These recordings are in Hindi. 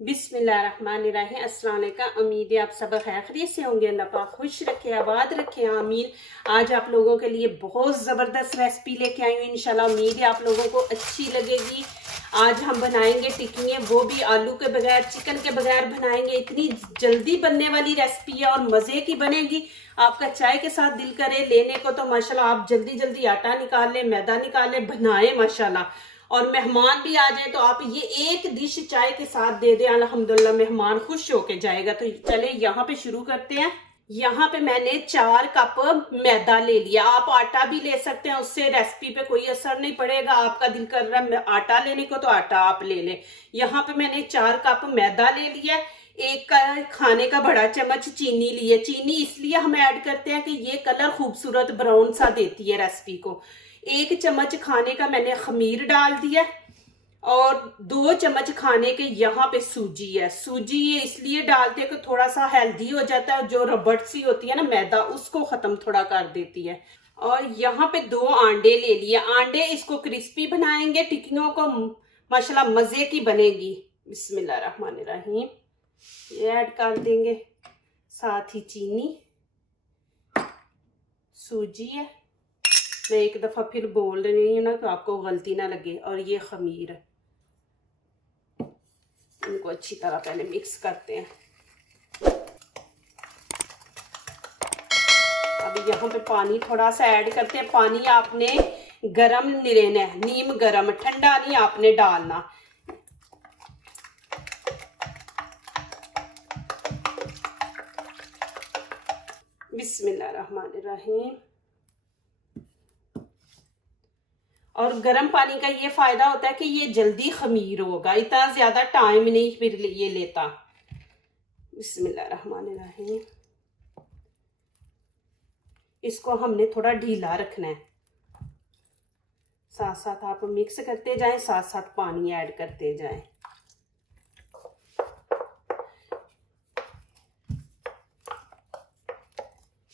बिस्मिल्लाहिर्रहमानिर्रहीम। अस्सलाम वालेकुम। उम्मीद है आप सब खैरियत से होंगे। अल्लाह पाक खुश रखे, आबाद रखे, आमीन। आज आप लोगों के लिए बहुत ज़बरदस्त रेसिपी लेके आई हूँ। इंशाल्लाह उम्मीद है आप लोगों को अच्छी लगेगी। आज हम बनाएंगे टिक्कियाँ, वो भी आलू के बगैर, चिकन के बगैर बनाएंगे। इतनी जल्दी बनने वाली रेसिपी है और मज़े की बनेगी। आपका चाय के साथ दिल करे लेने को तो माशाल्लाह आप जल्दी जल्दी आटा निकाल लें, मैदा निकाल लें, बनाएं माशाल्लाह। और मेहमान भी आ जाए तो आप ये एक डिश चाय के साथ दे दें, अल्हम्दुलिल्लाह मेहमान खुश होके जाएगा। तो चले यहाँ पे शुरू करते हैं। यहाँ पे मैंने 4 कप मैदा ले लिया। आप आटा भी ले सकते हैं, उससे रेसिपी पे कोई असर नहीं पड़ेगा। आपका दिल कर रहा है आटा लेने को तो आटा आप ले लें। यहाँ पे मैंने 4 कप मैदा ले लिया। 1 खाने का बड़ा चम्मच चीनी ली है। चीनी इसलिए हम ऐड करते हैं कि ये कलर खूबसूरत ब्राउन सा देती है रेसिपी को। 1 चम्मच खाने का मैंने खमीर डाल दिया और 2 चम्मच खाने के यहाँ पे सूजी है। सूजी ये इसलिए डालते हैं कि थोड़ा सा हेल्दी हो जाता है, जो रबड़ सी होती है ना मैदा, उसको खत्म थोड़ा कर देती है। और यहाँ पे 2 अंडे ले लिए। अंडे इसको क्रिस्पी बनाएंगे, टिक्कियों को माशाल्लाह मजे की बनेगी। बिस्मिल्लाहिर्रहमानिर्रहीम। ये ऐड कर देंगे, साथ ही चीनी, सूजी है। मैं एक दफा फिर बोल रही हूँ ना तो आपको गलती ना लगे। और ये खमीर, इनको अच्छी तरह पहले मिक्स करते हैं। अब यहाँ पे पानी थोड़ा सा ऐड करते हैं। पानी आपने गरम नहीं लेना है, नीम गरम, ठंडा नहीं आपने डालना। बिस्मिल्लाहिर्रहमानिर्रहीम। और गर्म पानी का ये फायदा होता है कि ये जल्दी खमीर होगा, इतना ज्यादा टाइम नहीं फिर ये लेता। बिस्मिल्लाहिर्रहमानिर्रहीम। इसको हमने थोड़ा ढीला रखना है। साथ साथ आप मिक्स करते जाएं, साथ साथ पानी ऐड करते जाएं।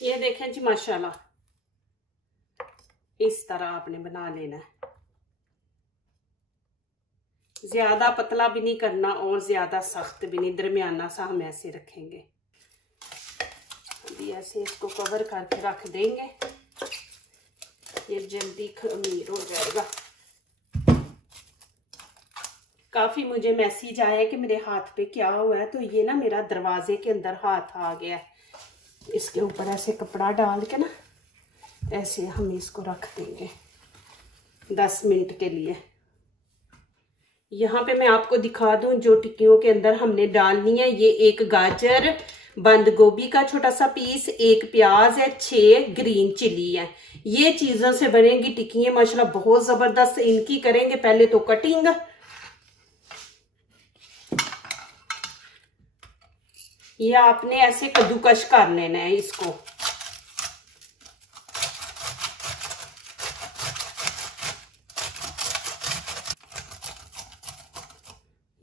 ये देखें जी माशाल्लाह, इस तरह आपने बना लेना है। ज्यादा पतला भी नहीं करना और ज्यादा सख्त भी नहीं, दरमियाना सा हम ऐसे रखेंगे। अभी ऐसे इसको कवर करके रख देंगे, ये जल्दी खमीर हो जाएगा। काफी मुझे मैसेज आया है कि मेरे हाथ पे क्या हुआ है, तो ये ना मेरा दरवाजे के अंदर हाथ आ गया है। इसके ऊपर ऐसे कपड़ा डाल के ना ऐसे हम इसको रख देंगे 10 मिनट के लिए। यहाँ पे मैं आपको दिखा दूं जो टिक्कियों के अंदर हमने डालनी है। ये 1 गाजर, बंद गोभी का छोटा सा पीस, 1 प्याज है, 6 ग्रीन चिली है। ये चीजों से बनेंगी टिक्कियां माशाल्लाह बहुत जबरदस्त। इनकी करेंगे पहले तो कटिंग। ये आपने ऐसे कद्दूकश कर लेना है इसको।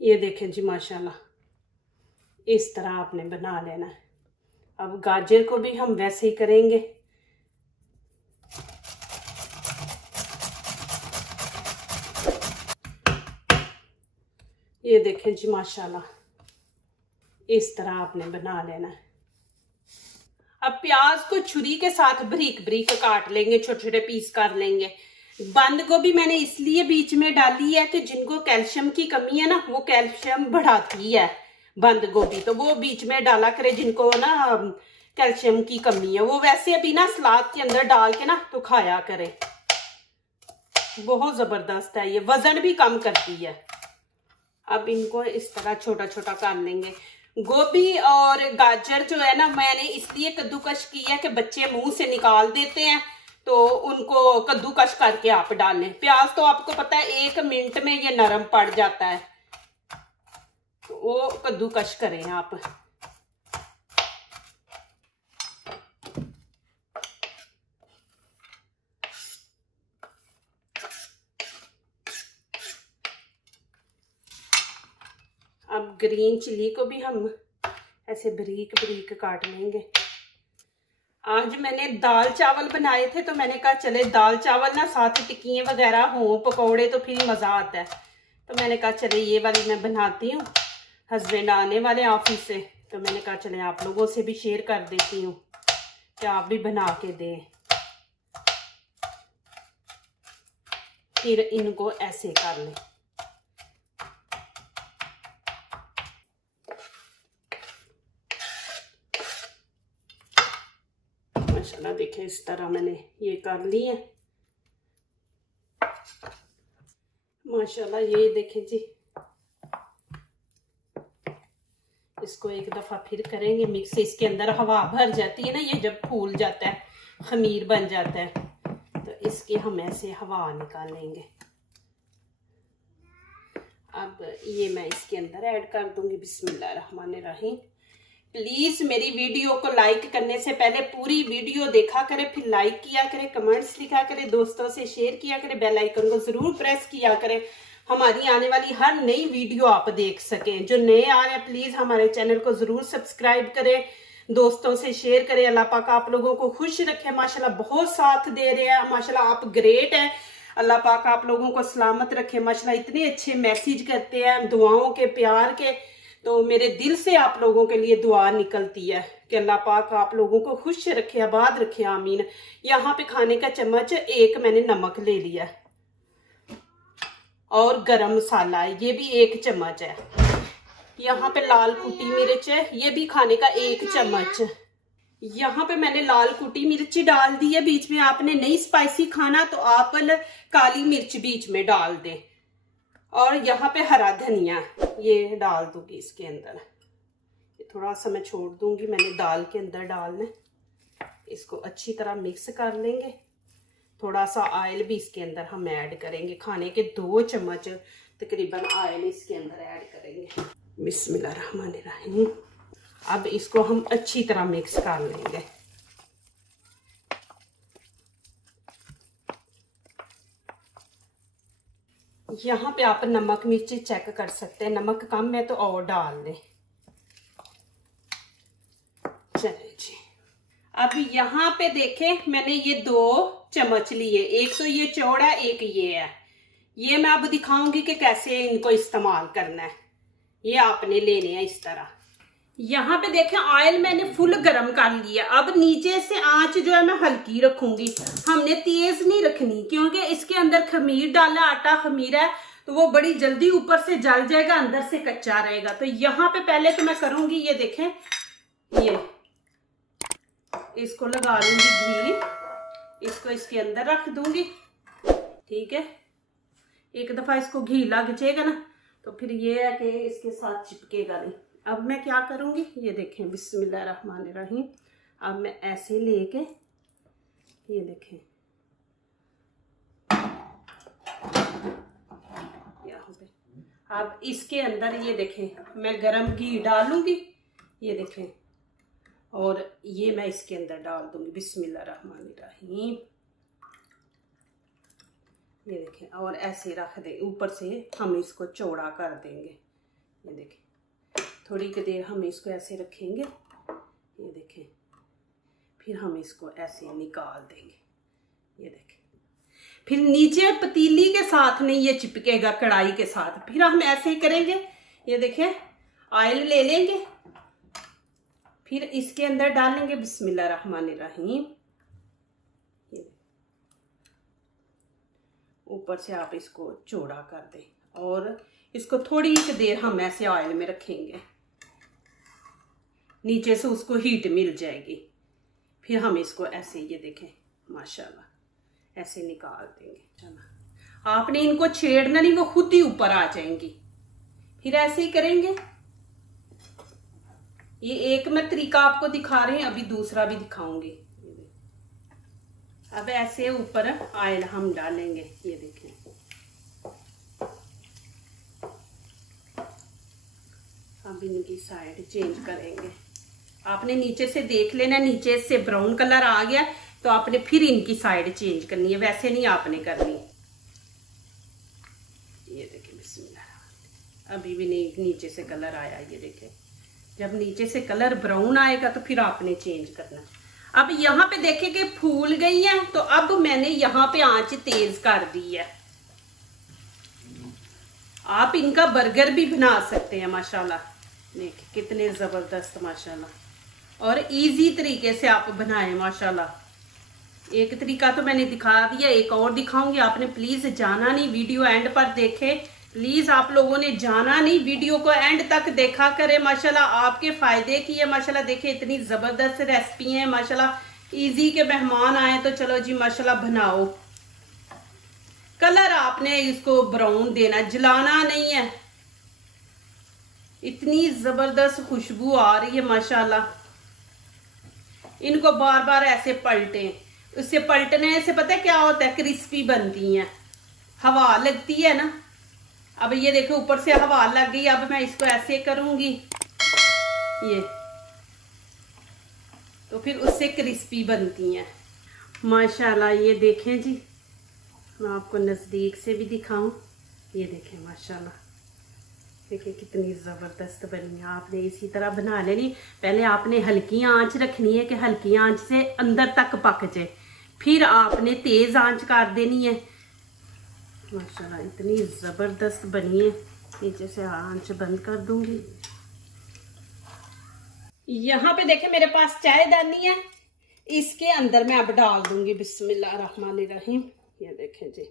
ये देखें जी माशाल्लाह, इस तरह आपने बना लेना है। अब गाजर को भी हम वैसे ही करेंगे। ये देखें जी माशाल्लाह, इस तरह आपने बना लेना है। अब प्याज को छुरी के साथ बारीक बारीक काट लेंगे, छोटे छोटे पीस कर लेंगे। बंद गोभी मैंने इसलिए बीच में डाली है कि जिनको कैल्शियम की कमी है ना, वो कैल्शियम बढ़ाती है बंद गोभी, तो वो बीच में डाला करे। जिनको ना कैल्शियम की कमी है वो वैसे अभी ना सलाद के अंदर डाल के ना तो खाया करे। बहुत जबरदस्त है ये, वजन भी कम करती है। अब इनको इस तरह छोटा छोटा कर लेंगे। गोभी और गाजर जो है ना, मैंने इसलिए कद्दूकश किया कि बच्चे मुंह से निकाल देते हैं, तो उनको कद्दूकश करके आप डालें। प्याज तो आपको पता है 1 मिनट में ये नरम पड़ जाता है, तो वो कद्दूकश करें आप। अब ग्रीन चिली को भी हम ऐसे बारीक बारीक काट लेंगे। आज मैंने दाल चावल बनाए थे, तो मैंने कहा चले दाल चावल ना साथ टिक्कियाँ वगैरह हों, पकौड़े, तो फिर मज़ा आता है। तो मैंने कहा चले ये वाली मैं बनाती हूँ। हस्बैंड आने वाले हैं ऑफिस से, तो मैंने कहा चले आप लोगों से भी शेयर कर देती हूँ कि आप भी बना के दें। फिर इनको ऐसे कर लें। माशाल्लाह देखिए इस तरह मैंने ये कर ली है। माशाल्लाह ये देखें जी, इसको एक दफा फिर करेंगे मिक्स। इसके अंदर हवा भर जाती है ना, ये जब फूल जाता है खमीर बन जाता है, तो इसके हम ऐसे हवा निकालेंगे। अब ये मैं इसके अंदर ऐड कर दूंगी। बिस्मिल्लाहिर्रहमानिर्रहीम। प्लीज मेरी वीडियो को लाइक करने से पहले पूरी वीडियो देखा करें, फिर लाइक किया करें, कमेंट्स लिखा करें, दोस्तों से शेयर किया करें, बेल आइकन को जरूर प्रेस किया करें, हमारी आने वाली हर नई वीडियो आप देख सकें। जो नए आ रहे हैं प्लीज हमारे चैनल को जरूर सब्सक्राइब करें, दोस्तों से शेयर करें। अल्लाह पाक आप लोगों को खुश रखे। माशाल्लाह बहुत साथ दे रहे हैं, माशाल्लाह आप ग्रेट हैं। अल्लाह पाक आप लोगों को सलामत रखे। माशाल्लाह इतने अच्छे मैसेज करते हैं दुआओं के, प्यार के, तो मेरे दिल से आप लोगों के लिए दुआ निकलती है कि अल्लाह पाक आप लोगों को खुश रखे, आबाद रखे, आमीन। यहाँ पे खाने का चम्मच एक मैंने नमक ले लिया और गरम मसाला है, ये भी 1 चम्मच है। यहाँ पे लाल कुटी मिर्च है, ये भी खाने का 1 चम्मच। यहाँ पे मैंने लाल कुटी मिर्ची डाल दी है। बीच में आपने नहीं स्पाइसी खाना तो आप काली मिर्च बीच में डाल दें। और यहाँ पे हरा धनिया ये डाल दूंगी इसके अंदर। ये थोड़ा सा मैं छोड़ दूंगी, मैंने दाल के अंदर डालना। इसको अच्छी तरह मिक्स कर लेंगे। थोड़ा सा ऑयल भी इसके अंदर हम ऐड करेंगे, खाने के 2 चम्मच तकरीबन ऑयल इसके अंदर ऐड करेंगे। बिस्मिल्लाहिर्रहमानिर्रहीम। अब इसको हम अच्छी तरह मिक्स कर लेंगे। यहाँ पे आप नमक मिर्ची चेक कर सकते हैं, नमक कम है तो और डाल दें। चलिए जी, अब यहाँ पे देखें मैंने ये 2 चम्मच लिए, एक तो ये चौड़ा है, एक ये है। ये मैं अब दिखाऊंगी कि कैसे इनको इस्तेमाल करना है। ये आपने लेने हैं इस तरह। यहाँ पे देखें ऑयल मैंने फुल गरम कर लिया। अब नीचे से आंच जो है मैं हल्की रखूंगी, हमने तेज नहीं रखनी, क्योंकि इसके अंदर खमीर डाला, आटा खमीर है, तो वो बड़ी जल्दी ऊपर से जल जाएगा, अंदर से कच्चा रहेगा। तो यहाँ पे पहले तो मैं करूंगी, ये देखें, ये इसको लगा लूंगी घी, इसको इसके अंदर रख दूंगी। ठीक है, एक दफा इसको घी लग जाएगा ना तो फिर ये है कि इसके साथ चिपकेगा नहीं। अब मैं क्या करूंगी, ये देखें, बिस्मिल्लाहिर्रहमानिर्रहीम। अब मैं ऐसे लेके, ये देखें, यहाँ पे अब इसके अंदर ये देखें मैं गरम घी डालूंगी, ये देखें, और ये मैं इसके अंदर डाल दूंगी। बिस्मिल्लाहिर्रहमानिर्रहीम। ये देखें, और ऐसे रख दे, ऊपर से हम इसको चौड़ा कर देंगे। ये देखें, थोड़ी देर हम इसको ऐसे रखेंगे, ये देखें, फिर हम इसको ऐसे निकाल देंगे। ये देखें, फिर नीचे पतीली के साथ नहीं ये चिपकेगा, कढ़ाई के साथ। फिर हम ऐसे ही करेंगे, ये देखें, ऑयल ले लेंगे, फिर इसके अंदर डालेंगे। बिस्मिल्लाहिर्रहमानिर्रहीम। ऊपर से आप इसको चौड़ा कर दें और इसको थोड़ी सी देर हम ऐसे ऑयल में रखेंगे, नीचे से उसको हीट मिल जाएगी। फिर हम इसको ऐसे, ये देखें, माशाल्लाह ऐसे निकाल देंगे। आपने इनको छेड़ना नहीं, वो खुद ही ऊपर आ जाएंगी। फिर ऐसे ही करेंगे। ये एक मैं तरीका आपको दिखा रही हूँ, अभी दूसरा भी दिखाऊंगी। अब ऐसे ऊपर ऑयल हम डालेंगे, ये देखें, अब इनकी साइड चेंज करेंगे। आपने नीचे से देख लेना, नीचे से ब्राउन कलर आ गया तो आपने फिर इनकी साइड चेंज करनी है, वैसे नहीं आपने करनी। ये देखें, बिस्मिल्लाह, अभी भी नहीं नीचे से कलर आया। ये देखें, जब नीचे से कलर ब्राउन आएगा तो फिर आपने चेंज करना। अब यहाँ पे देखें कि फूल गई है, तो अब मैंने यहाँ पे आंच तेज कर दी है। आप इनका बर्गर भी बना सकते हैं माशाल्लाह। देखिए कितने जबरदस्त माशाल्लाह, और इजी तरीके से आप बनाए माशाल्लाह। एक तरीका तो मैंने दिखा दिया, एक और दिखाऊंगी। आपने प्लीज जाना नहीं, वीडियो एंड पर देखे। प्लीज आप लोगों ने जाना नहीं, वीडियो को एंड तक देखा करें माशाल्लाह, आपके फायदे की है माशाल्लाह। देखिए इतनी जबरदस्त रेसिपी है माशाल्लाह, इजी के मेहमान आए तो चलो जी माशाल्लाह बनाओ। कलर आपने इसको ब्राउन देना, जलाना नहीं है। इतनी जबरदस्त खुशबू आ रही है माशाल्लाह। इनको बार बार ऐसे पलटें, उससे पलटने से पता है क्या होता है, क्रिस्पी बनती हैं। हवा लगती है ना, अब ये देखो ऊपर से हवा लग गई। अब मैं इसको ऐसे करूंगी ये, तो फिर उससे क्रिस्पी बनती हैं माशाल्लाह। ये देखें जी, मैं आपको नजदीक से भी दिखाऊं। ये देखें माशाल्लाह, देखिए कितनी ज़बरदस्त बनी है। आपने इसी तरह बना लेनी। पहले आपने हल्की आंच रखनी है कि हल्की आंच से अंदर तक पक जाए, फिर आपने तेज़ आंच कर देनी है माशाल्लाह। इतनी ज़बरदस्त बनी है। नीचे से आंच बंद कर दूंगी। यहाँ पे देखें मेरे पास चायदानी है, इसके अंदर मैं अब डाल दूंगी बिस्मिल्लाह रहमान रहीम। ये देखें जी,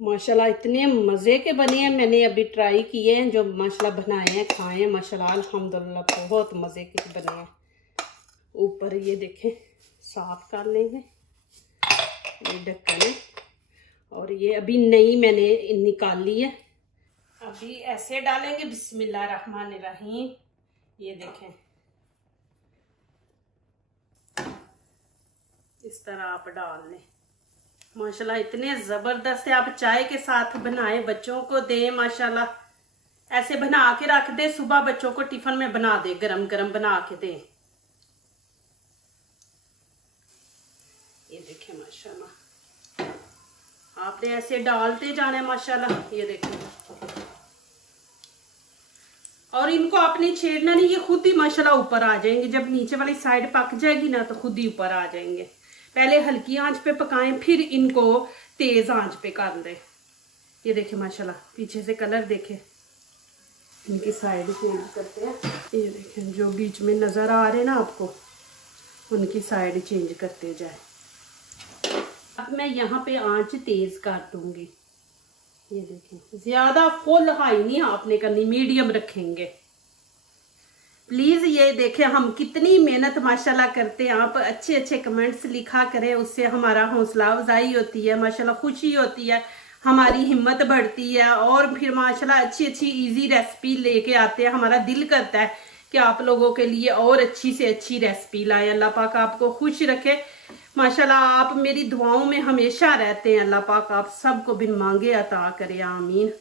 माशाल्लाह इतने मज़े के बने हैं। मैंने अभी ट्राई किए हैं, जो माशाल्लाह बनाए हैं, खाए हैं माशाल्लाह, अल्हम्दुलिल्लाह बहुत मज़े के बने हैं। ऊपर ये देखें, साफ कर लेंगे ये ढक्कन है, और ये अभी नई मैंने निकाली है। अभी ऐसे डालेंगे बिस्मिल्लाह रहमान रहीम। ये देखें इस तरह आप डाल लें माशाल्लाह। इतने जबरदस्त है। आप चाय के साथ बनाए, बच्चों को दें माशाल्लाह। ऐसे बना के रख दे, सुबह बच्चों को टिफिन में बना दे, गरम गरम बना के दें। ये देखें माशाल्लाह, आपने ऐसे डालते जाना है माशाल्लाह। ये देखें, और इनको आपने छेड़ना नहीं, ये खुद ही माशाल्लाह ऊपर आ जाएंगे। जब नीचे वाली साइड पक जाएगी ना तो खुद ही ऊपर आ जाएंगे। पहले हल्की आंच पे पकाएं, फिर इनको तेज आंच पे कर दें। ये देखें माशाल्लाह, पीछे से कलर देखें। इनकी साइड चेंज करते हैं। ये देखें, जो बीच में नजर आ रहे हैं ना आपको, उनकी साइड चेंज करते जाए। अब मैं यहाँ पे आंच तेज कर दूंगी। ये देखें, ज्यादा फुल हाई नहीं आपने करनी, मीडियम रखेंगे प्लीज। ये देखें हम कितनी मेहनत माशाल्लाह करते हैं। आप अच्छे अच्छे कमेंट्स लिखा करें, उससे हमारा हौसला अफजाई होती है माशाल्लाह, खुशी होती है, हमारी हिम्मत बढ़ती है। और फिर माशाल्लाह अच्छी अच्छी इजी रेसिपी लेके आते हैं। हमारा दिल करता है कि आप लोगों के लिए और अच्छी से अच्छी रेसिपी लाएं। अल्लाह पाक आपको खुश रखे माशाल्लाह। आप मेरी दुआओं में हमेशा रहते हैं। अल्लाह पाक आप सबको बिन मांगे अता करे, आमीन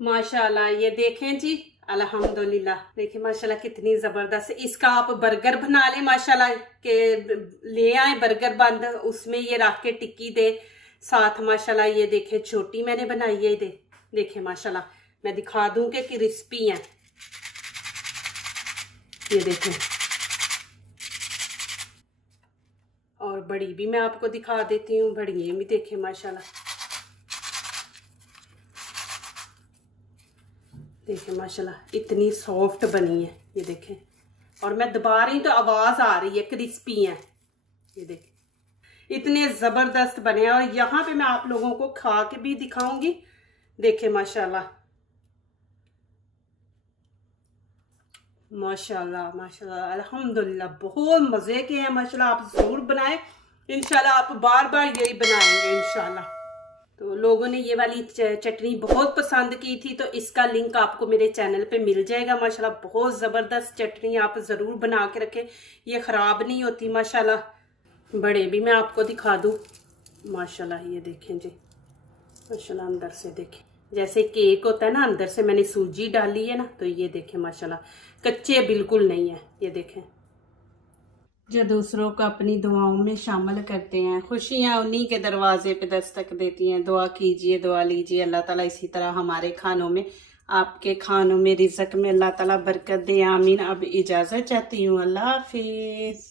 माशाल्लाह। ये देखें जी, अल्हम्दुलिल्लाह, देखिए माशाल्लाह कितनी जबरदस्त। इसका आप बर्गर बना लें माशाल्लाह, के ले आए बर्गर बंद, उसमें ये रख के टिक्की दे साथ माशाल्लाह। ये देखें छोटी मैंने बनाई है, देखें माशाल्लाह, मैं दिखा दूं कि क्रिस्पी है। ये देखें, और बड़ी भी मैं आपको दिखा देती हूँ। बड़ी भी देखें माशाल्लाह, देखें माशाल्लाह इतनी सॉफ्ट बनी है। ये देखें, और मैं दबा रही तो आवाज आ रही है, क्रिस्पी है। ये देखें इतने जबरदस्त बने हैं। और यहाँ पे मैं आप लोगों को खा के भी दिखाऊंगी। देखें माशाल्लाह माशाल्लाह माशाल्लाह, अल्हम्दुलिल्लाह बहुत मजे के हैं माशाल्लाह। आप जरूर बनाएं, इंशाल्लाह आप बार बार यही बनाएंगे इंशाल्लाह। तो लोगों ने ये वाली चटनी बहुत पसंद की थी, तो इसका लिंक आपको मेरे चैनल पे मिल जाएगा माशाल्लाह। बहुत ज़बरदस्त चटनी, आप ज़रूर बना के रखें, ये ख़राब नहीं होती माशाल्लाह। बड़े भी मैं आपको दिखा दूँ माशाल्लाह। ये देखें जी माशाल्लाह, अंदर से देखें जैसे केक होता है ना, अंदर से मैंने सूजी डाली है ना, तो ये देखें माशाल्लाह कच्चे बिल्कुल नहीं है। ये देखें, जो दूसरों को अपनी दुआओं में शामिल करते हैं, खुशियां उन्हीं के दरवाजे पे दस्तक देती हैं। दुआ कीजिए, दुआ लीजिए, अल्लाह ताला इसी तरह हमारे खानों में, आपके खानों में, रिज़्क़ में अल्लाह ताला बरकत दे, आमीन। अब इजाज़त चाहती हूँ, अल्लाह हाफिज़।